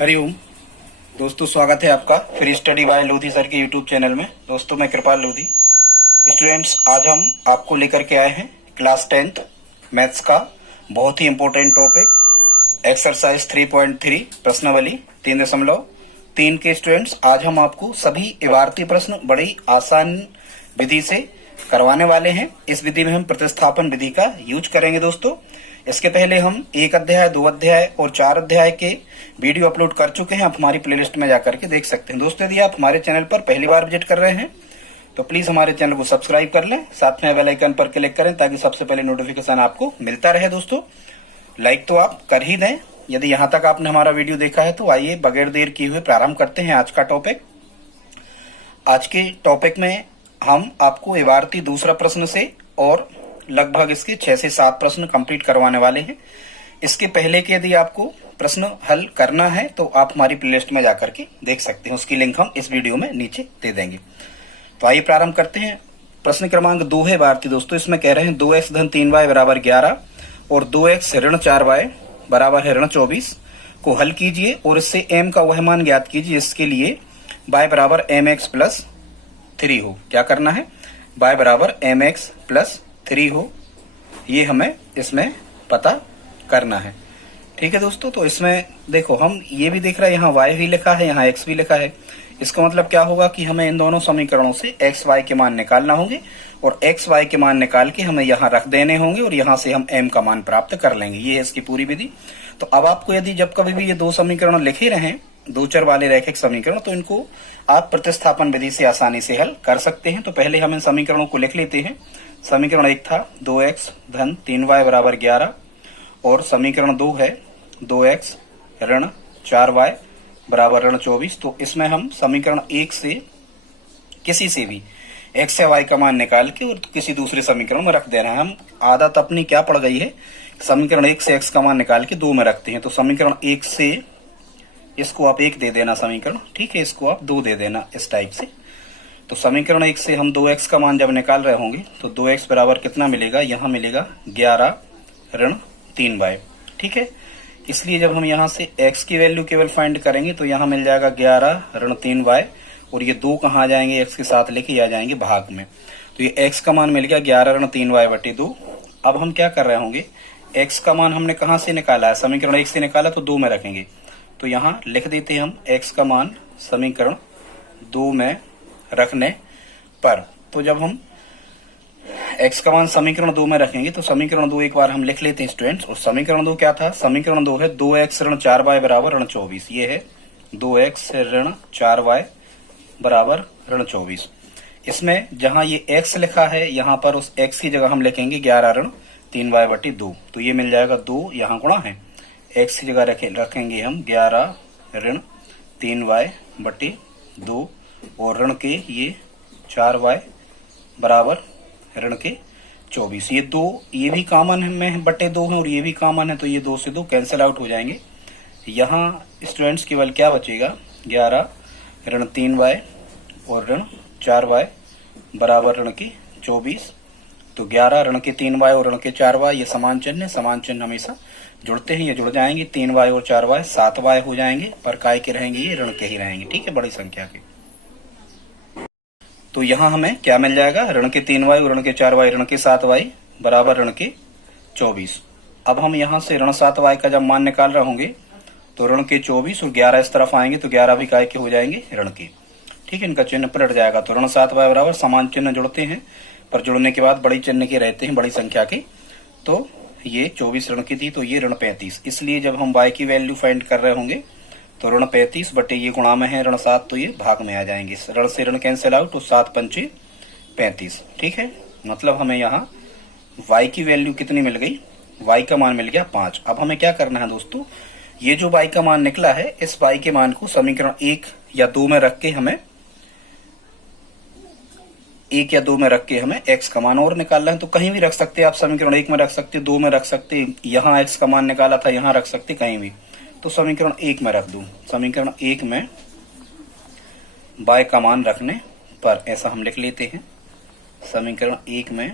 हरिओम दोस्तों, स्वागत है आपका free study bye Lodhi sir के यूट्यूब चैनल में। दोस्तों, मैं कृपाल लोधी। स्टूडेंट्स, आज हम आपको लेकर के आए हैं क्लास 10th मैथ्स का बहुत ही इंपॉर्टेंट टॉपिक एक्सरसाइज 3.3 प्रश्नावली 3.3 के। स्टूडेंट्स, आज हम आपको सभी इबारती प्रश्न बड़ी आसान विधि से करवाने वाले हैं। इस विधि में हम प्रतिस्थापन विधि का यूज करेंगे। दोस्तों, इसके पहले हम 1 अध्याय, 2 अध्याय और 4 अध्याय के वीडियो अपलोड कर चुके हैं। आप हमारी प्लेलिस्ट में जाकर के देख सकते हैं। दोस्तों, यदि आप हमारे चैनल पर पहली बार विजिट कर रहे हैं तो प्लीज हमारे चैनल को सब्सक्राइब कर लें, साथ में बेल आइकन पर क्लिक करें ताकि सबसे पहले नोटिफिकेशन आपको मिलता रहे। दोस्तों, लाइक तो आप कर ही दें। यदि यहाँ तक आपने हमारा वीडियो देखा है तो आइए बगैर देर किए हुए प्रारंभ करते हैं आज का टॉपिक। आज के टॉपिक में हम आपको इबारती दूसरा प्रश्न से और लगभग इसके 6 से 7 प्रश्न कंप्लीट करवाने वाले हैं। इसके पहले के यदि आपको प्रश्न हल करना है तो आप हमारी प्लेलिस्ट में जाकर के देख सकते हैं। उसकी लिंक हम इस वीडियो में नीचे दे देंगे। तो आइए प्रारंभ करते हैं। प्रश्न क्रमांक 2 है इबारती। दोस्तों, इसमें कह रहे हैं 2x धन 3y बराबर 11 और 2x ऋण 4y बराबर है ऋण 24 को हल कीजिए और इससे m का वह मान ज्ञात कीजिए जिसके लिए y बराबर mx प्लस 3 हो। क्या करना है? y बराबर mx प्लस 3 हो, ये हमें इसमें पता करना है। ठीक है दोस्तों, तो इसमें देखो हम ये भी देख रहे हैं, यहाँ y भी लिखा है, यहाँ x भी लिखा है। इसका मतलब क्या होगा कि हमें इन दोनों समीकरणों से x y के मान निकालना होंगे और x y के मान निकाल के हमें यहाँ रख देने होंगे और यहाँ से हम m का मान प्राप्त कर लेंगे। ये है इसकी पूरी विधि। तो अब आपको यदि जब कभी भी ये दो समीकरण लिखे रहे दो चर वाले रैखिक समीकरण, तो इनको आप प्रतिस्थापन विधि से आसानी से हल कर सकते हैं। तो पहले हम इन समीकरणों को लिख लेते हैं। समीकरण 1 था 2x धन 3y बराबर 11 और समीकरण 2 है 2x ऋण 4y बराबर ऋण 24। तो इसमें हम समीकरण 1 से किसी से भी x या y का मान निकाल के और किसी दूसरे समीकरण में रख देना है। हम आदत अपनी क्या पड़ गई है, समीकरण 1 से x का मान निकाल के 2 में रखते हैं। तो समीकरण 1 से इसको आप 1 दे देना समीकरण, ठीक है, इसको आप 2 दे देना इस टाइप से। तो समीकरण 1 से हम 2x का मान जब निकाल रहे होंगे तो 2x बराबर कितना मिलेगा, यहाँ मिलेगा 11 ऋण 3y। ठीक है, इसलिए जब हम यहाँ से x की वैल्यू केवल फाइंड करेंगे तो यहाँ मिल जाएगा 11 ऋण 3y और ये 2 कहाँ आ जाएंगे, x के साथ लेके आ जाएंगे भाग में। तो ये x का मान मिल गया 11 ऋण 3y बटे 2। अब हम क्या कर रहे होंगे, x का मान हमने कहाँ से निकाला है, समीकरण 1 से निकाला, तो 2 में रखेंगे। तो यहाँ लिख देते हैं हम x का मान समीकरण 2 में रखने पर। तो जब हम x का मान समीकरण 2 में रखेंगे तो समीकरण 2 एक बार हम लिख लेते हैं स्टूडेंट्स। और समीकरण 2 क्या था, समीकरण 2 है 2x ऋण 4y बराबर ऋण 24। ये है 2x ऋण 4y बराबर ऋण 24। इसमें जहां ये x लिखा है यहाँ पर उस x की जगह हम लिखेंगे 11 ऋण 3y बटे 2। तो ये मिल जाएगा 2, यहाँ गुणा है, x की जगह रखेंगे हम 11 ऋण 3y बटे 2 और ऋण के ये 4y बराबर ऋण के 24। ये 2 ये भी कॉमन में बटे 2 है और ये भी कॉमन है, तो ये 2 से 2 कैंसिल आउट हो जाएंगे। यहाँ स्टूडेंट्स केवल क्या बचेगा, 11 ऋण 3y और ऋण 4y बराबर ऋण के 24। तो 11 ऋण के 3y और ऋण के 4y ये समान चिन्ह है, समान चिन्ह हमेशा जुड़ते हैं, ये जुड़ जाएंगे। 3y और 4y 7y हो जाएंगे, पर काय के रहेंगे, ये ऋण के ही रहेंगे। ठीक है, बड़ी संख्या के। तो यहाँ हमें क्या मिल जाएगा, ऋण के 3y और ऋण के 4y ऋण के 7y बराबर ऋण के 24। अब हम यहाँ से ऋण 7y का जब मान निकाल रहे होंगे तो ऋण के 24 और 11 इस तरफ आएंगे तो 11 भी काय के हो जाएंगे, ऋण के। ठीक है, इनका चिन्ह पलट जाएगा। तो ऋण 7y बराबर समान चिन्ह जुड़ते हैं, पर जुड़ने के बाद बड़ी चिन्ह के रहते हैं, बड़ी संख्या के। तो ये 24 ऋण की थी, तो ये ऋण 35। इसलिए जब हम y की वैल्यू फाइंड कर रहे होंगे तो ऋण 35 बटे ये गुणा में है ऋण 7, तो ये भाग में आ जाएंगे। ऋण से ऋण कैंसिल आउट, तो 7 पंचे 35। ठीक है, मतलब हमें यहाँ y की वैल्यू कितनी मिल गई, y का मान मिल गया 5। अब हमें क्या करना है दोस्तों, ये जो y का मान निकला है इस y के मान को समीकरण 1 या 2 में रख के हमें 1 या 2 में रख के हमें x का मान और निकालना है। तो कहीं भी रख सकते हैं आप, समीकरण 1 में रख सकते, 2 में रख सकते, यहाँ x का मान निकाला था यहाँ रख सकते, कहीं भी। तो समीकरण 1 में रख दूं, समीकरण 1 में y का मान रखने पर ऐसा हम लिख लेते हैं। समीकरण 1 में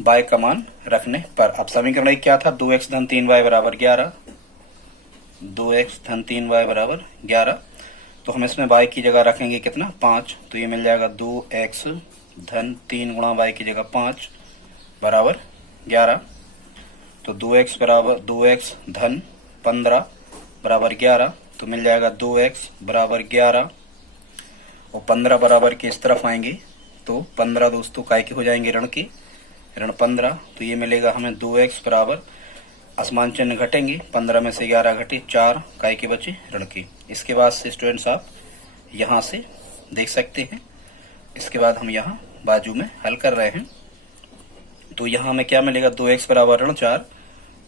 y का मान रखने पर। अब समीकरण 1 क्या था, 2x धन 3y बराबर 11 2x धन 3y बराबर 11। तो हम इसमें y की जगह रखेंगे कितना 5, तो ये मिल जाएगा 2x धन 3 गुणा y की जगह 5 बराबर 11। तो 2x बराबर 2x धन 15 बराबर 11, तो मिल जाएगा 2x बराबर 11 और 15 बराबर के इस तरफ आएंगे तो 15 दोस्तों काय के हो जाएंगे ऋण के, ऋण 15। तो ये मिलेगा हमें 2x बराबर आसमान चिन्ह घटेंगे, 15 में से 11 घटे 4, काय के बचे ऋण के। इसके बाद से स्टूडेंट्स आप यहाँ से देख सकते हैं। इसके बाद हम यहाँ बाजू में हल कर रहे हैं। तो यहाँ हमें क्या मिलेगा 2x बराबर ऋण 4,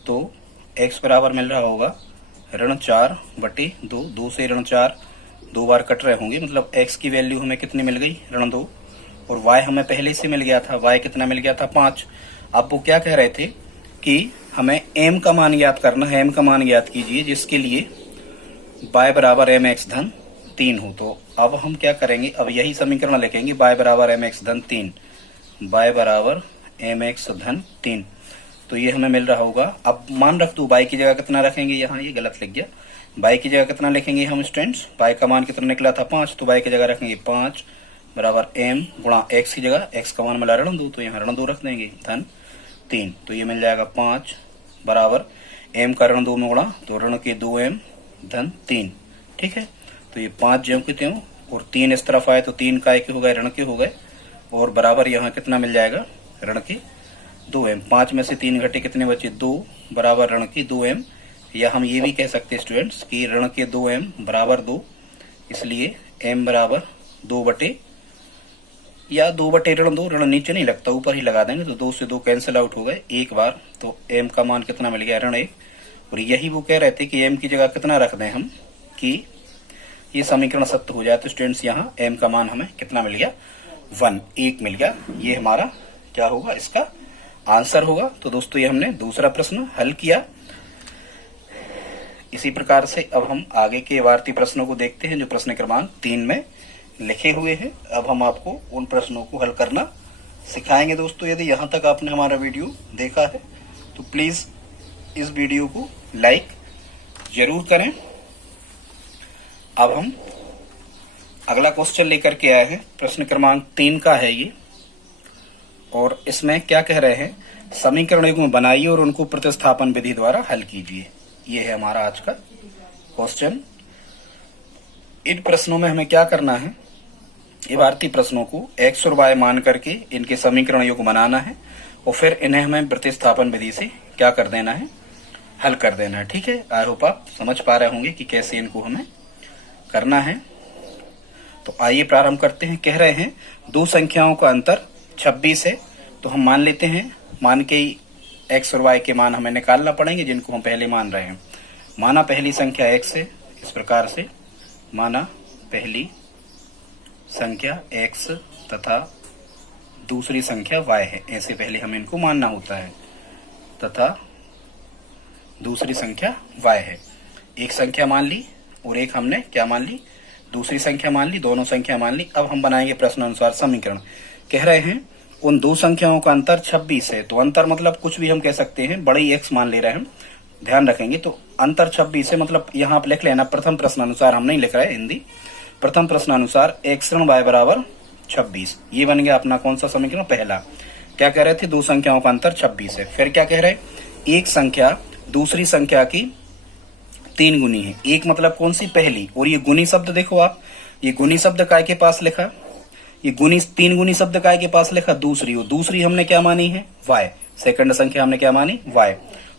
तो x बराबर मिल रहा होगा ऋण 4 बटे 2, 2 से ऋण 4 2 बार कट रहे होंगे, मतलब x की वैल्यू हमें कितनी मिल गई ऋण 2, और y हमें पहले से मिल गया था, y कितना मिल गया था 5। अब वो क्या कह रहे थे कि हमें m का मान ज्ञात करना है, m का मान ज्ञात कीजिए जिसके लिए y बराबर mx धन 3 हो। तो अब हम क्या करेंगे, अब यही समीकरण लिखेंगे y बराबर mx धन 3, y बराबर mx धन 3। तो ये हमें मिल रहा होगा। अब मान रख दो y की जगह कितना रखेंगे, यहाँ ये गलत लिख गया, y की जगह कितना लिखेंगे हम स्टूडेंट्स, y का मान कितना निकला था 5, तो y की जगह रखेंगे 5 बराबर m गुणा x की जगह x का मान मिला ऋण 2, तो यहाँ ऋण 2 रख देंगे धन 3। तो ये मिल जाएगा 5 बराबर m का ऋण 2 में गुणा तो ऋण के 2m धन 3। ठीक है, तो ये 5 ज्यों के त्यों और 3 इस तरफ आए तो 3 काय के हो गए ऋण के हो गए, और बराबर यहाँ कितना मिल जाएगा ऋण के 2m। 5 में से 3 घटे कितने बचे 2 बराबर ऋण की 2m, या हम ये भी कह सकते हैं स्टूडेंट्स कि ऋण के 2m बराबर 2, इसलिए m बराबर 2 बटे या 2 बटे ऋण 2, ऋण नीचे नहीं लगता ऊपर ही लगा देंगे, तो 2 से 2 कैंसिल आउट हो गए एक बार, तो m का मान कितना मिल गया ऋण 1। और यही वो कह रहे थे कि m की जगह कितना रख दें हम कि ये समीकरण सत्य हो जाए। तो स्टूडेंट्स यहाँ m का मान हमें कितना मिल गया 1 मिल गया। ये हमारा क्या होगा, इसका आंसर होगा। तो दोस्तों ये हमने दूसरा प्रश्न हल किया। इसी प्रकार से अब हम आगे के वार्ती प्रश्नों को देखते हैं जो प्रश्न क्रमांक 3 में लिखे हुए हैं। अब हम आपको उन प्रश्नों को हल करना सिखाएंगे। दोस्तों यदि यहाँ तक आपने हमारा वीडियो देखा है तो प्लीज इस वीडियो को लाइक जरूर करें। अब हम अगला क्वेश्चन लेकर के आए हैं, प्रश्न क्रमांक 3 का है ये, और इसमें क्या कह रहे हैं, समीकरण युग्म बनाइए और उनको प्रतिस्थापन विधि द्वारा हल कीजिए। ये है हमारा आज का क्वेश्चन। इन प्रश्नों में हमें क्या करना है, ये भारतीय प्रश्नों को x और y मान करके इनके समीकरण युग्म बनाना है और फिर इन्हें हमें प्रतिस्थापन विधि से क्या कर देना है, हल कर देना है। ठीक है, आई होप आप समझ पा रहे होंगे कि कैसे इनको हमें करना है। तो आइए प्रारंभ करते हैं। कह रहे हैं दो संख्याओं का अंतर 26 है, तो हम मान लेते हैं, मान के x और y के मान हमें निकालना पड़ेंगे जिनको हम पहले मान रहे हैं। माना पहली संख्या x है, इस प्रकार से माना पहली संख्या x तथा दूसरी संख्या y है, ऐसे पहले हमें इनको मानना होता है, तथा दूसरी संख्या y है। एक संख्या मान ली और एक हमने क्या मान ली, दूसरी संख्या मान ली, दोनों संख्या मान ली। अब हम बनाएंगे प्रश्न अनुसार समीकरण। कह रहे हैं उन दो संख्याओं का अंतर 26 है, तो अंतर मतलब कुछ भी हम कह सकते हैं, बड़ी x मान ले रहे हैं, ध्यान रखेंगे। तो अंतर 26 है, मतलब यहाँ आप लिख लेना प्रथम प्रश्न अनुसार, हम नहीं लिख रहे हिंदी, प्रथम प्रश्न अनुसार x ऋण y बराबर 26। ये बन गया अपना कौन सा समीकरण, पहला। क्या कह रहे थे, दो संख्याओं का अंतर 26 है। फिर क्या कह रहे, एक संख्या दूसरी संख्या की 3 गुनी है। एक मतलब कौन सी, पहली। और ये गुनी शब्द देखो आप, ये गुनी शब्द काय के पास लिखा, ये गुनी 3 गुनी शब्द काय के पास लिखा, दूसरी। और दूसरी हमने क्या मानी है, y। सेकंड संख्या हमने क्या मानी, y।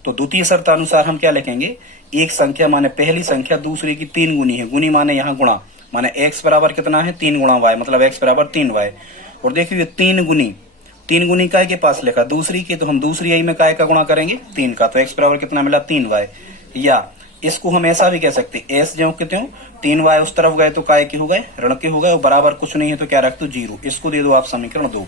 तो द्वितीय शर्त अनुसार हम क्या लिखेंगे, एक संख्या माने पहली संख्या दूसरी की 3 गुनी है। गुनी माने यहाँ गुणा, माने x बराबर कितना है 3 गुणा y, मतलब x बराबर 3y। और देखिए 3 गुनी काय के पास लिखा, दूसरी की, तो हम दूसरी आई में काय का गुणा करेंगे 3 का, तो x बराबर कितना मिला 3y। या इसको हम ऐसा भी कह सकते, s ज्यों के त्यों 3y उस तरफ गए तो काय के हो गए, ऋण के हो गए, और बराबर कुछ नहीं है तो क्या रख दो 0। इसको दे दो आप समीकरण 2।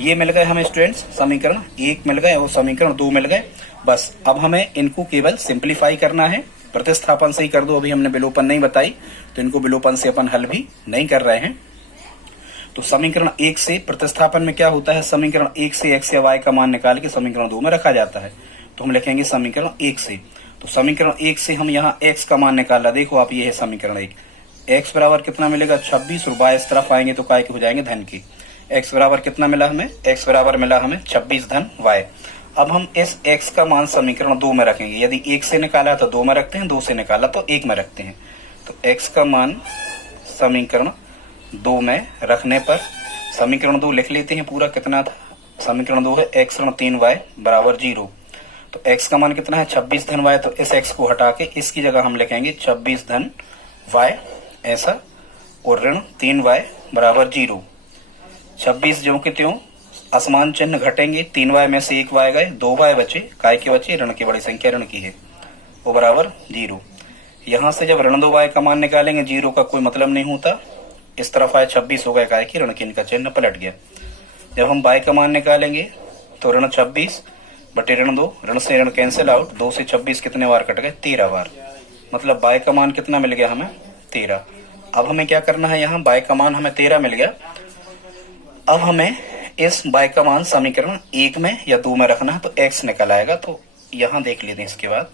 ये मिल गए हमें स्टूडेंट्स, समीकरण 1 मिल गए और समीकरण 2 मिल गए। बस अब हमें इनको केवल सिंप्लीफाई करना है, प्रतिस्थापन से ही कर दो। अभी हमने विलोपन नहीं बताई, तो इनको विलोपन से अपन हल भी नहीं कर रहे हैं। तो समीकरण 1 से प्रतिस्थापन में क्या होता है, समीकरण 1 से x या y का मान निकाल के समीकरण 2 में रखा जाता है। तो हम लिखेंगे समीकरण 1 से, तो समीकरण 1 से हम यहाँ x का मान निकाला। देखो आप, ये है समीकरण 1। x बराबर कितना मिलेगा 26 और y इस तरफ आएंगे तो काय के हो जाएंगे धन की। x बराबर कितना मिला हमें, x बराबर मिला हमें 26 धन y। अब हम इस x का मान समीकरण 2 में रखेंगे। यदि 1 से निकाला तो 2 में रखते हैं, 2 से निकाला तो 1 में रखते हैं। तो x का मान समीकरण 2 में रखने पर समीकरण 2 लिख लेते हैं पूरा। कितना था समीकरण 2 है x ऋण 3y बराबर 0। तो x का मान कितना है 26 धन y। तो इस x को हटा के इसकी जगह हम लिखेंगे 26 धन y ऐसा, और ऋण 3y बराबर 0। 26 ज्यों के त्यों असमान चिन्ह घटेंगे, 3y में से 1y गए, 2y बचे, काय के बचे, ऋण की बड़ी संख्या ऋण की है, वो बराबर 0। यहाँ से जब ऋण 2y का मान निकालेंगे 0 का कोई मतलब नहीं होता। इस तरफ आए 26 हो गए, काय की ऋण की, इनका चिन्ह पलट गया। जब हम y का मान निकालेंगे तो ऋण 26 बटे ऋण 2, ऋण से ऋण कैंसिल आउट, 2 से 26 कितने बार कट गए 13 बार। मतलब y का मान कितना मिल गया हमें 13। अब हमें क्या करना है, यहाँ y का मान हमें 13 मिल गया। अब हमें इस y का मान समीकरण 1 में या 2 में रखना है, तो x निकल आएगा। तो यहाँ देख लेते हैं, इसके बाद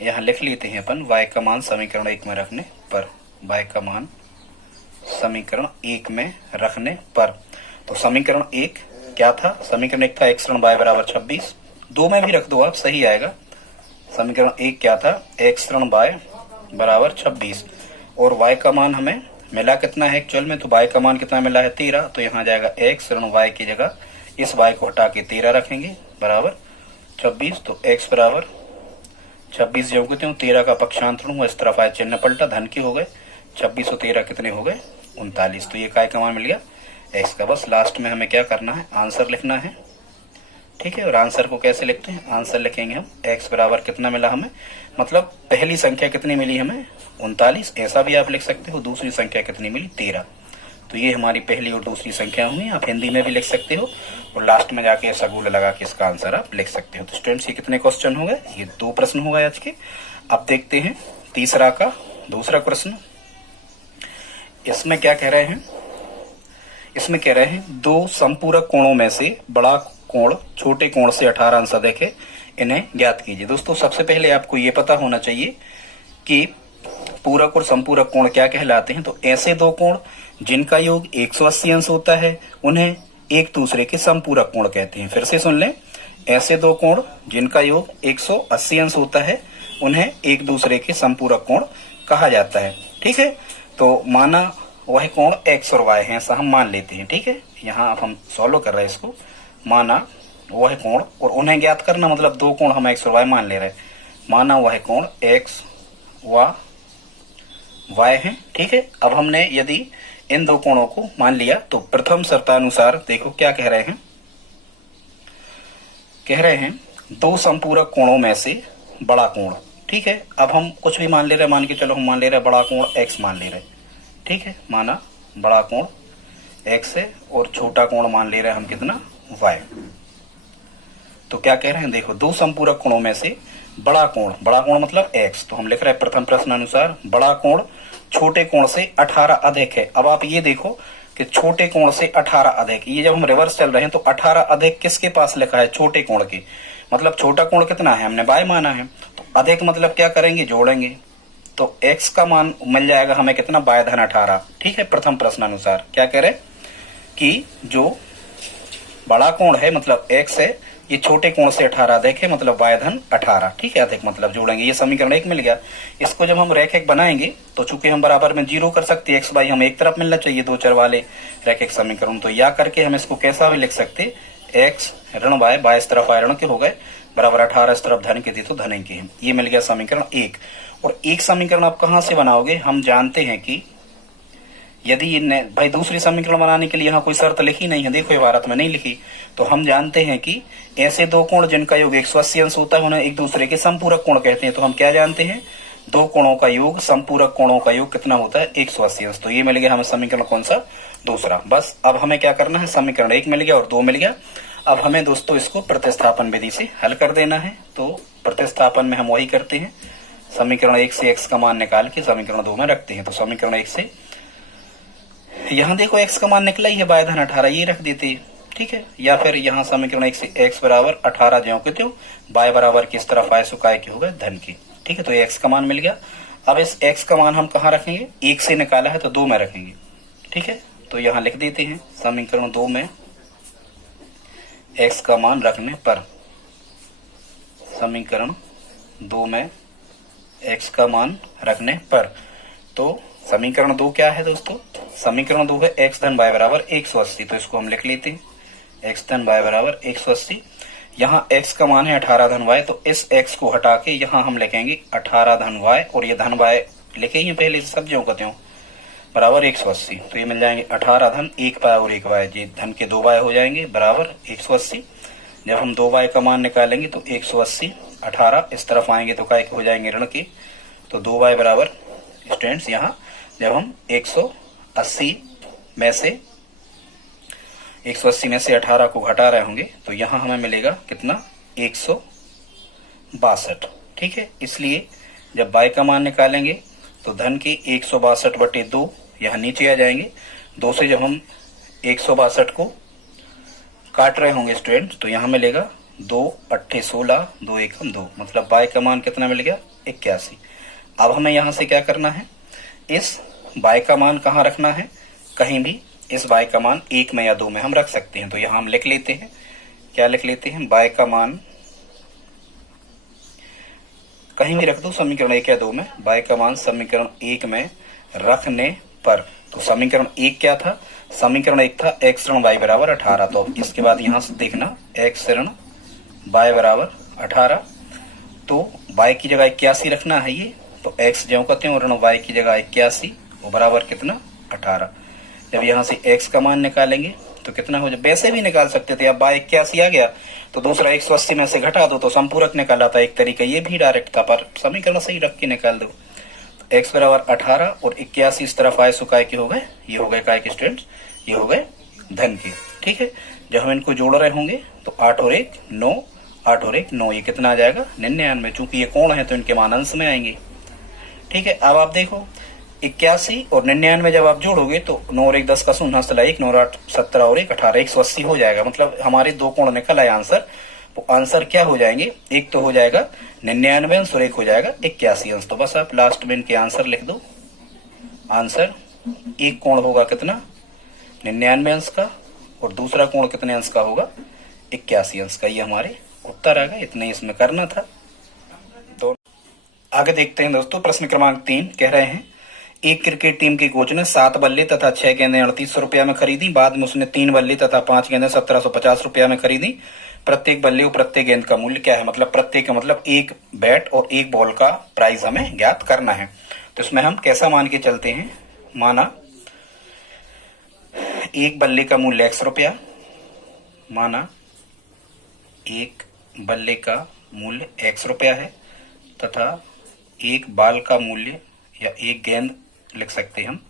यहाँ लिख लेते हैं अपन y का मान समीकरण 1 में रखने पर, y का मान समीकरण 1 में रखने पर। तो समीकरण 1 क्या था, समीकरण 1 था x ऋण y बराबर 26। 2 में भी रख दो आप, सही आएगा। समीकरण 1 क्या था, x ऋण y बराबर 26, और y का मान हमें मिला कितना है एक्चुअल में, तो y का मान कितना मिला है 13। तो यहाँ जाएगा x ऋण y की जगह इस y को हटा के 13 रखेंगे बराबर 26। तो x बराबर 26 जो कहते हैं 13 का पक्षांतर हुआ, इस तरफ आए चिन्ह पलटा, धन के हो गए। 26 और 13 कितने हो गए 39। तो ये काय का मान मिल गया x का। बस लास्ट में हमें क्या करना है, आंसर लिखना है। ठीक है, और आंसर को कैसे लिखते हैं, आंसर लिखेंगे हम x बराबर कितना मिला हमें, मतलब पहली संख्या कितनी मिली हमें 39, ऐसा भी आप लिख सकते हो। दूसरी संख्या कितनी मिली 13। तो ये हमारी पहली और दूसरी संख्या हुई। आप हिंदी में भी लिख सकते हो और लास्ट में जाके ऐसा गोला लगा के इसका आंसर आप लिख सकते हो। तो स्टूडेंट्स ये कितने क्वेश्चन हो गए, ये 2 प्रश्न हो गए आज के। अब देखते हैं तीसरा का दूसरा प्रश्न। इसमें क्या कह रहे हैं, इसमें कह रहे हैं 2 समपूरक कोणों में से बड़ा कोण छोटे कोण से 18 अंश अधिक है, इन्हें ज्ञात कीजिए। दोस्तों सबसे पहले आपको ये पता होना चाहिए कि पूरक और संपूरक कोण क्या कहलाते हैं। तो ऐसे 2 कोण जिनका योग 180 अंश होता है उन्हें एक दूसरे के संपूरक कोण कहते हैं। फिर से सुन लें, ऐसे 2 कोण जिनका योग 180 अंश होता है उन्हें एक दूसरे के संपूरक कोण कहा जाता है। ठीक है, तो माना वह कोण x और y है, ऐसा हम मान लेते हैं। ठीक है, यहाँ अब हम सॉल्व कर रहे हैं इसको। माना वह कोण, और उन्हें ज्ञात करना मतलब 2 कोण हम x और y मान ले रहे हैं। माना वह कोण x व y है। ठीक है, अब हमने यदि इन 2 कोणों को मान लिया तो प्रथम शर्तानुसार देखो क्या कह रहे हैं, कह रहे हैं 2 संपूरक कोणों में से बड़ा कोण। ठीक है, अब हम कुछ भी मान ले रहे हैं, मान के चलो हम मान ले रहे हैं बड़ा कोण x मान ले रहे हैं। ठीक है, माना बड़ा कोण x है और छोटा कोण मान ले रहे हैं हम कितना y। तो क्या कह रहे हैं, देखो 2 संपूरक कोणों में से बड़ा कोण मतलब x। तो हम लिख रहे हैं प्रथम प्रश्न अनुसार बड़ा कोण छोटे कोण से 18 अधिक है। अब आप ये देखो कि छोटे कोण से 18 अधिक, ये जब हम रिवर्स चल रहे हैं तो 18 अधिक किसके पास लिखा है, छोटे कोण के। मतलब छोटा कोण कितना है, हमने y माना है, तो अधिक मतलब क्या करेंगे, जोड़ेंगे। तो x का मान मिल जाएगा हमें कितना, y धन 18। ठीक है, प्रथम प्रश्न अनुसार क्या कह रहे कि जो बड़ा कोण है मतलब x है, ये छोटे कोण से 18 अधिक है, मतलब y धन 18। ठीक है, अधिक मतलब जोड़ेंगे। ये समीकरण 1 मिल गया। इसको जब हम रैखिक बनाएंगे तो चूंकि हम बराबर में 0 कर सकते हैं, x y हमें एक तरफ मिलना चाहिए 2 चर वाले रैखिक समीकरण। तो या करके हम इसको कैसा भी लिख सकते, x ऋण y इस तरफ ऋण के हो गए बराबर 18, इस तरफ धन के थे तो धन के हैं। ये मिल गया समीकरण 1। और एक समीकरण आप कहां से बनाओगे, हम जानते हैं कि यदि भाई दूसरी समीकरण बनाने के लिए यहाँ कोई शर्त लिखी नहीं है, देखो इबारत में नहीं लिखी, तो हम जानते हैं कि ऐसे 2 कोण जिनका योग 180 अंश होता है उन्हें एक दूसरे के संपूरक कोण कहते हैं। तो हम क्या जानते हैं, 2 कोणों का योग संपूरक कोणों का योग कितना होता है 180 अंश। तो ये मिल गया हमें समीकरण कौन सा, दूसरा। बस अब हमें क्या करना है, समीकरण 1 मिल गया और 2 मिल गया। अब हमें दोस्तों इसको प्रतिस्थापन विधि से हल कर देना है। तो प्रतिस्थापन में हम वही करते हैं, समीकरण 1 से x का मान निकाल के समीकरण 2 में रखते हैं। तो समीकरण 1 से यहाँ देखो x का मान निकला ही है y धन 18, ये रख देते हैं। ठीक है, या फिर यहाँ समीकरण 1 से x बराबर 18 ज्यों के त्यों, y बराबर किस तरफ आए सुकाय के हो गए धन की। ठीक है, तो ये x का मान मिल गया। अब इस x का मान हम कहाँ रखेंगे, 1 से निकाला है तो 2 में रखेंगे। ठीक है, तो यहाँ लिख देते हैं समीकरण 2 में x का मान रखने पर, समीकरण 2 में x का मान रखने पर। तो समीकरण 2 क्या है दोस्तों, समीकरण 2 है x धन y बराबर 180। तो इसको हम लिख लेते हैं x धन y बराबर 180। यहाँ x का मान है 18 धन y, तो इस x को हटा के यहाँ हम लिखेंगे 18 धन y, और ये धन y लिखे ही पहले सब ज्यों कहते हो, बराबर 180। तो ये मिल जाएंगे 18 धन 1 y और 1 y, जी धन के 2 y हो जाएंगे बराबर 180। जब हम 2 y का मान निकालेंगे तो 180, 18 इस तरफ आएंगे तो काय के हो जाएंगे ऋण के, तो 2 y बराबर स्टूडेंट्स यहाँ जब हम 180 में से 18 को घटा रहे होंगे तो यहाँ हमें मिलेगा कितना, 162। ठीक है, इसलिए जब y का मान निकालेंगे तो धन के 162/2 यहाँ नीचे आ जाएंगे। 2 से जब हम 162 को काट रहे होंगे स्टूडेंट तो यहाँ मिलेगा 2 8 16, 2 1 2, मतलब y का मान कितना मिल गया, 81। अब हमें यहाँ से क्या करना है, इस y का मान कहाँ रखना है, कहीं भी इस y का मान 1 में या 2 में हम रख सकते हैं। तो यहाँ हम लिख लेते हैं, क्या लिख लेते हैं, y का मान कहीं भी रख दो समीकरण 1 या 2 में, y का मान समीकरण 1 में रखने पर। तो समीकरण 1 क्या था, समीकरण 1 था x ऋण y बराबर 18। तो इसके बाद यहाँ से देखना x ऋण y बराबर 18, तो y की जगह 81 रखना है ये, तो x ज्यों कहते हैं और ऋण y की जगह 81, वो बराबर कितना, 18। जब यहाँ से x का मान निकालेंगे तो कितना हो जाए, वैसे भी निकाल सकते थे, अब y 81 आ गया तो दूसरा 180 में से घटा दो तो संपूरक निकाला था, एक तरीका ये भी डायरेक्ट था, पर समीकरण सही रख के निकाल दो। तो x बराबर 18 और 81 इस तरफ आए, सो काय के हो गए, ये हो गए काय के स्टूडेंट्स, ये हो गए धन के। ठीक है, जब हम इनको जोड़ रहे होंगे तो 8 और 1 9, 8 और 1 9, ये कितना आ जाएगा, 99। चूंकि ये कोण है तो इनके मान अंश में आएंगे। ठीक है, अब आप देखो 81 और 99 जब आप जोड़ोगे तो 9 और 1 10 का 0 हंसला 1, 9 और 8 17 और 1 18, 180 हो जाएगा। मतलब हमारे 2 कोण निकल आए आंसर। तो आंसर क्या हो जाएंगे, एक तो हो जाएगा 99 अंश और एक हो जाएगा 81 अंश। तो बस आप लास्ट में इनके आंसर लिख दो। आंसर एक कोण होगा कितना, 99 अंश का, और दूसरा कोण कितने अंश का होगा, 81 अंश का। ये हमारे उत्तर आ गए, इतना ही इसमें करना था। तो आगे देखते हैं दोस्तों, प्रश्न क्रमांक 3 कह रहे हैं, एक क्रिकेट टीम के कोच ने 7 बल्ले तथा 6 गेंदें 3800 रुपया में खरीदी। बाद में उसने 3 बल्ले तथा 5 गेंदें 1750 रुपया में खरीदी। प्रत्येक बल्ले और प्रत्येक गेंद का मूल्य क्या है, मतलब प्रत्येक का मतलब एक बैट और एक बॉल का प्राइस हमें ज्ञात करना है। तो इसमें हम कैसा मान के चलते हैं, माना एक बल्ले का मूल्य x रुपया, माना एक बल्ले का मूल्य x रुपया है तथा एक बाल का मूल्य या एक गेंद लिख सकते हैं हम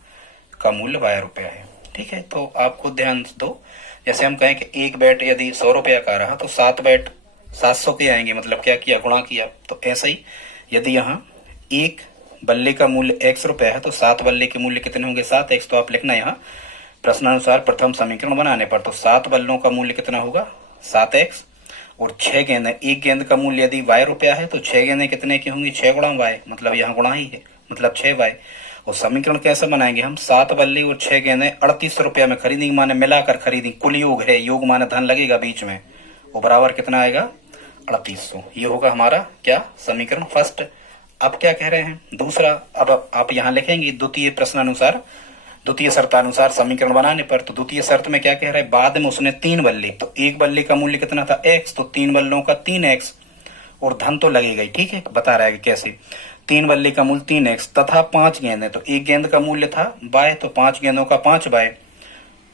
का मूल्य y रुपया है। ठीक है, तो आपको ध्यान दो, जैसे हम कहें कि एक बैट यदि 100 रुपया का रहा तो 7 बैट 700 के आएंगे, मतलब क्या किया, गुणा किया। तो ऐसा ही यदि यहाँ एक बल्ले का मूल्य x रुपया है तो 7 बल्ले के मूल्य कितने होंगे, 7x। तो आप लिखना यहाँ प्रश्नानुसार प्रथम समीकरण बनाने पर, तो 7 बल्लों का मूल्य कितना होगा, 7x, और 6 गेंदें, एक गेंद का मूल्य यदि y रुपया है तो 6 गेंदें कितने की होंगी, 6 गुणा y, मतलब यहाँ गुणा ही है, मतलब 6y। और समीकरण कैसे बनाएंगे हम, 7 बल्ले और 6 गेंदें 3800 रुपया में खरीदी, माने मिलाकर खरीदी, कुल योग है, योग माने धन लगेगा बीच में, वो बराबर कितना आएगा, 3800। ये होगा हमारा क्या, समीकरण फर्स्ट। अब क्या कह रहे हैं, दूसरा। अब आप यहाँ लिखेंगे द्वितीय प्रश्नानुसार, द्वितीय शर्तानुसार समीकरण बनाने पर। तो द्वितीय शर्त में क्या कह रहा है, बाद में उसने 3 बल्ले, तो एक बल्ले का मूल्य कितना था, x, तो 3 बल्लों का 3x, और धन तो लगेगा ही। ठीक है, बता रहा है कैसे, 3 बल्ले का मूल्य 3x तथा 5 गेंद है, तो एक गेंद का मूल्य था y, तो 5 गेंदों का 5y,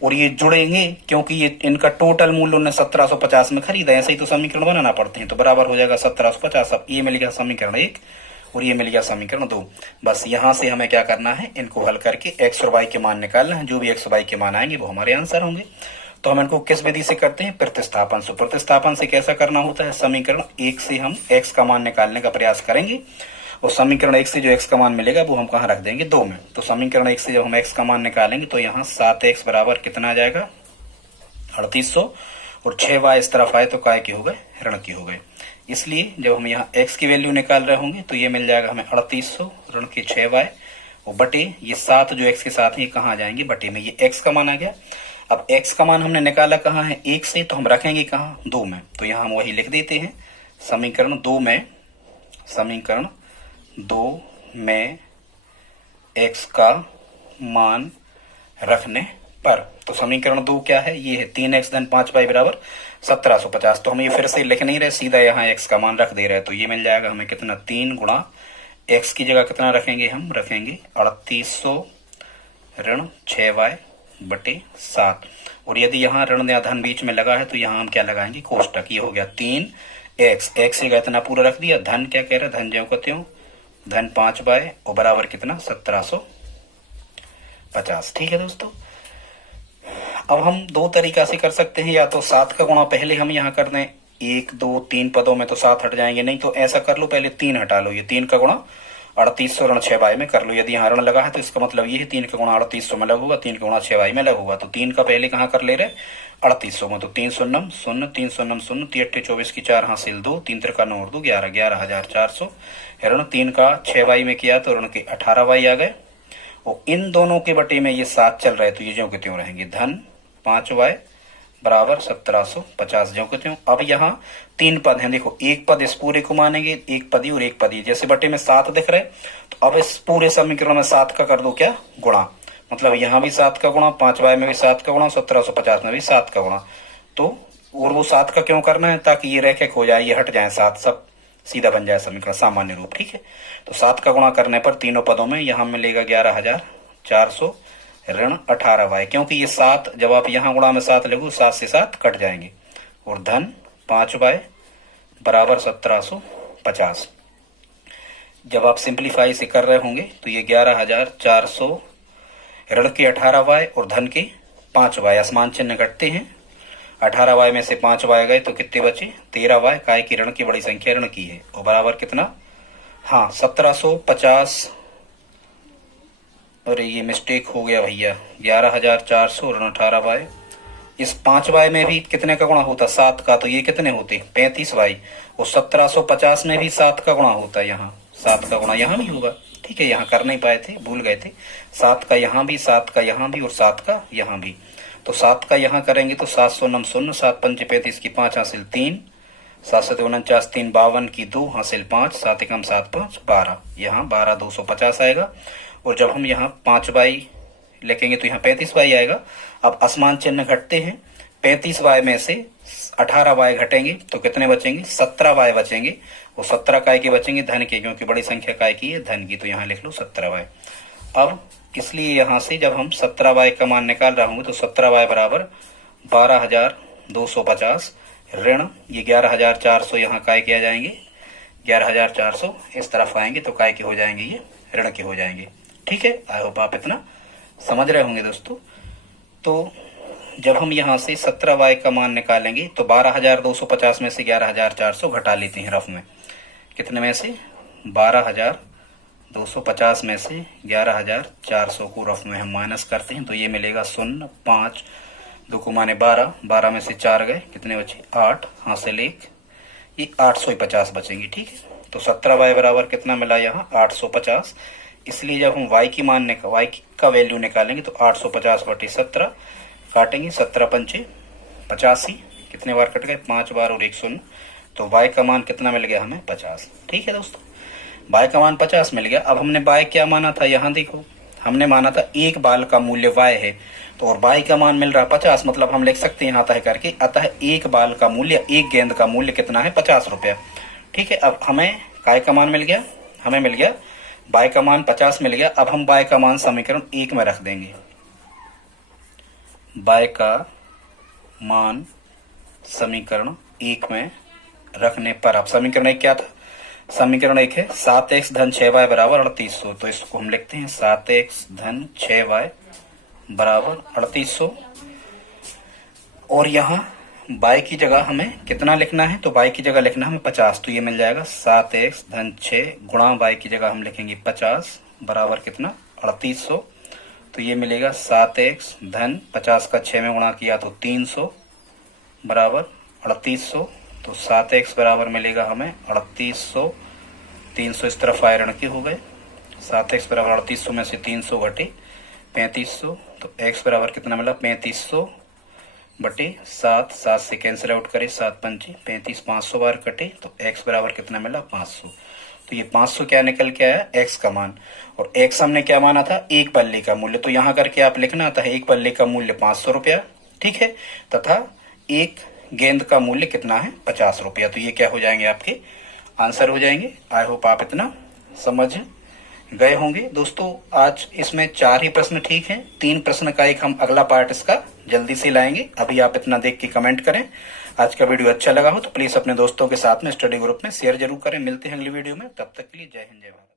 और ये जुड़ेंगे क्योंकि ये इनका टोटल मूल्य उन्हें 1750 में खरीदा। ऐसे ही तो समीकरण बनाना पड़ते हैं, तो बराबर हो जाएगा 1750। अब ये मिल गया समीकरण 1 और ये मिल गया समीकरण 2। बस यहाँ से हमें क्या करना है, इनको हल करके x और y के मान निकालना है। जो भी x और y के मान आएंगे वो हमारे आंसर होंगे। तो हम इनको किस विधि से करते हैं, प्रतिस्थापन से। प्रतिस्थापन से कैसा करना होता है, समीकरण 1 से हम x का मान निकालने का प्रयास करेंगे, और समीकरण 1 से जो x का मान मिलेगा वो हम कहाँ रख देंगे, 2 में। तो समीकरण 1 से जब हम x का मान निकालेंगे तो यहाँ 7x बराबर कितना आ जाएगा, 3800, और 6y इस तरफ आए तो काय के हो गए, ऋण के हो गए। इसलिए जब हम यहाँ x की वैल्यू निकाल रहे होंगे तो ये मिल जाएगा हमें 3800 ऋण के 6y और बटे ये 7 जो x के साथ है ये कहाँ आ जाएंगे, बटे में। ये x का मान आ गया। अब x का मान हमने निकाला कहाँ है, 1 से, तो हम रखेंगे कहाँ, 2 में। तो यहाँ हम वही लिख देते हैं, समीकरण 2 में x का मान रखने पर। तो समीकरण 2 क्या है, ये है 3x धन 5y बराबर 1750। तो हम ये फिर से लिख नहीं रहे, सीधा यहाँ x का मान रख दे रहे हैं। तो ये मिल जाएगा हमें कितना, 3 गुणा x की जगह कितना रखेंगे, हम रखेंगे 3800 ऋण 6y बटे 7। और यदि यहाँ ऋण या धन बीच में लगा है तो यहाँ हम क्या लगाएंगे, कोष्टक। ये हो गया 3x, x जगह इतना पूरा रख दिया। धन क्या कह रहे हैं, धन ज्यों को त्यों, धन 5y और बराबर कितना, 1750। ठीक है दोस्तों, अब हम दो तरीका से कर सकते हैं। या तो 7 का गुणा पहले हम यहाँ कर दें, 1 2 3 पदों में तो 7 हट जाएंगे, नहीं तो ऐसा कर लो, पहले 3 हटा लो। ये 3 का गुणा 3800 ऋण 6y में कर लो। यदि यहाँ ऋण लगा है तो इसका मतलब ये है 3 का गुणा 3800 में लग होगा, 3 का गुणा 6y में लग होगा। तो 3 का पहले कहाँ कर ले रहे, 3800 में। तो 3 शून्यम 0, 3 शून्यम 0, 3 8 24 की 4 हासिल 2, 3 त्रिका 9 और 2 11, 11400 ऋण 3 का 6y में किया तो ऋण के 18y आ गए। और इन दोनों के बटे में ये 7 चल रहा है तो ये ज्यों के त्यों रहेंगे, धन 5y बराबर 1750 ज्यों के त्यों। अब यहाँ 3 पद हैं, देखो एक पद इस पूरे को मानेंगे, एक पदी और एक पदी। जैसे बटे में 7 दिख रहे तो अब इस पूरे समीकरण में 7 का कर दो क्या, गुणा। मतलब यहाँ भी 7 का गुणा, 5y में भी 7 का गुणा, 1750 में भी 7 का गुणा। तो और वो 7 का क्यों करना है, ताकि ये रैखिक हो जाए, ये हट जाए 7, सब सीधा बन जाए समीकरण, सामान्य रूप। ठीक है, तो 7 का गुणा करने पर तीनों पदों में यहाँ मिलेगा 11400 ऋण 18y, क्योंकि ये 7 जब आप यहाँ गुणा में 7 लिखो, 7 से 7 कट जाएंगे। और धन 5y बराबर 1750। जब आप सिंप्लीफाई से कर रहे होंगे तो ये 11400 ऋण के 18y और धन के 5y, आसमान चिन्ह घटते हैं। 18y में से 5y गए तो कितने बचे, 13y। काय की ऋण की बड़ी संख्या ऋण की है, और बराबर कितना, हाँ 1750। अरे ये मिस्टेक हो गया भैया, 11400 ऋण 18y। इस 5y में भी कितने का गुणा होता, 7 का, तो ये कितने होते, 35y। और 1750 में भी 7 का गुणा होता है, यहाँ 7 का गुणा यहाँ भी होगा। ठीक है, यहाँ कर नहीं पाए थे, भूल गए थे। 7 का यहाँ भी, 7 का यहाँ भी और 7 का यहाँ भी। तो 7 का यहाँ करेंगे तो 7 शून्यम 0, 7 पंचे 35 की 5 हासिल 3, 7 7 49 3 52 की 2 हासिल 5, 7 एकम 7 5 12, यहाँ 12 250 आएगा। और जब हम यहाँ 5y लिखेंगे तो यहाँ 35y आएगा। अब असमान चिन्ह घटते हैं, 35y में से 18y घटेंगे तो कितने बचेंगे, 17y बचेंगे। और 17 काय के बचेंगे, धन के, क्योंकि बड़ी संख्या काय की है, धन की। तो यहाँ लिख लो 17y। अब इसलिए यहाँ से जब हम 17y का मान निकाल रहे होंगे तो 17y बराबर 12250 ऋण ये 11400 यहाँ काय के आ जाएंगे, 11400 इस तरफ आएंगे तो काय के हो जाएंगे, ये ऋण के हो जाएंगे। ठीक है, आई होप आप इतना समझ रहे होंगे दोस्तों। तो जब हम यहाँ से 17y का मान निकालेंगे तो 12250 में से 11400 घटा लेते हैं रफ में। कितने में से, 12250 में से 11400 को रफ में हम माइनस करते हैं तो ये मिलेगा 0 5 2 को माने 12, 12 में से 4 गए, कितने बचे 8, हासिल 1, ये 850 बचेंगे। ठीक है, तो 17y बराबर कितना मिला यहाँ, 850। इसलिए जब हम y की मान y का वैल्यू निकालेंगे तो 850 बटे 17 काटेंगे, 17 पंचे 85, कितने बार कट गए, 5 बार और 1 शून्य। तो y का मान कितना मिल गया हमें, 50। ठीक है दोस्तों, y का मान 50 मिल गया। अब हमने y क्या माना था, यहाँ देखो हमने माना था एक बाल का मूल्य y है, तो और y का मान मिल रहा है 50, मतलब हम लिख सकते हैं यहाँ तय करके, अतः एक बाल का मूल्य, एक गेंद का मूल्य कितना है, 50 रुपया। ठीक है, अब हमें काय का मान मिल गया, हमें मिल गया y का मान 50 मिल गया। अब हम y का मान समीकरण 1 में रख देंगे। y का मान समीकरण 1 में रखने पर, अब समीकरण 1 क्या था, समीकरण 1 है 7x धन 6y बराबर 3800। तो इसको हम लिखते हैं 7x धन 6y बराबर 3800। और यहाँ y की जगह हमें कितना लिखना है, तो y की जगह लिखना है हमें 50। तो ये मिल जाएगा 7x धन 6 गुणा y की जगह हम लिखेंगे 50 बराबर कितना, 3800। तो ये मिलेगा 7x धन 50 का 6 में गुणा किया तो 300 बराबर 3800। तो 7x बराबर मिलेगा हमें 3800, 300 इस तरफ आए ऋण के हो गए। 7x बराबर 3800 में से 300 घटे 3500, तो x बराबर कितना मिला 3500 बटे 7, 7 से कैंसिल आउट करे 7 पंचे 35, 500 बार कटे तो x बराबर कितना मिला 500। तो ये 500 क्या निकल के आया x का मान, और x हमने क्या माना था एक बल्ले का मूल्य, तो यहाँ करके आप लिखना था एक बल्ले का मूल्य 500 रुपया, ठीक है, तथा एक गेंद का मूल्य कितना है 50 रुपया। तो ये क्या हो जाएंगे आपके आंसर हो जाएंगे। आई होप आप इतना समझ गए होंगे। दोस्तों आज इसमें 4 ही प्रश्न ठीक हैं, 3 प्रश्न का एक हम अगला पार्ट इसका जल्दी से लाएंगे। अभी आप इतना देख के कमेंट करें। आज का वीडियो अच्छा लगा हो तो प्लीज अपने दोस्तों के साथ में स्टडी ग्रुप में शेयर जरूर करें। मिलते हैं अगली वीडियो में, तब तक के लिए जय हिंद जय भारत।